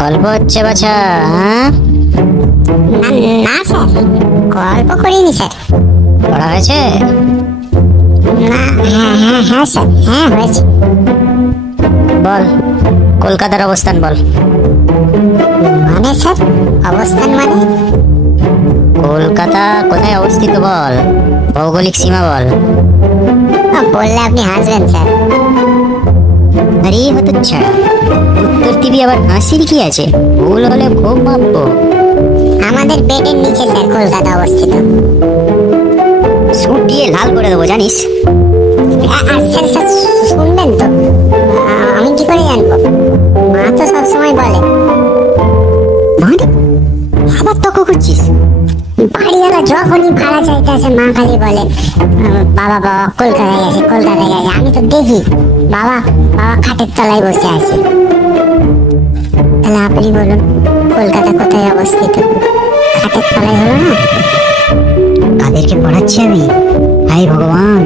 গল্প হচ্ছে বাছা? হ্যাঁ, না স্যার, গল্প করিনি স্যার। পড়া হয়েছে? না, হ্যাঁ হ্যাঁ হ্যাঁ স্যার, হ্যাঁ হয়েছে। বল, কলকাতার অবস্থান বল। মানে স্যার, অবস্থান মানে? কলকাতা কোথায় অবস্থিত বল, ভৌগোলিক সীমা বল। বললে আপনি হাসবেন স্যার। আরে হতো ছাড়া, উত্তর দিবি আবার হাসির কি আছে? ভুল হলে খুব মাপবো। আমাদের বেডের নিচে স্যার কলকাতা অবস্থিত। ছুটিয়ে লাল করে দেবো জানিস। আর স্যার স্যার শুনবেন তো? আমি কি করে জানবো? মা তো সবসময় বলে। মানে আবার তর্ক করছিস? বাড়িওয়ালা যখনই ভাড়া চাইতে আসে মা খালি বলে বাবা বাবা কলকাতায় গেছে, কলকাতায় গেছে। আমি তো দেখি বাবা বাবা খাটের তলায় বসে আছে। তাহলে আপনি বলুন, কলকাতা কোথায় অবস্থিত? খাটের তলায় হলো না? কাদেরকে পড়াচ্ছি আমি? হাই ভগবান,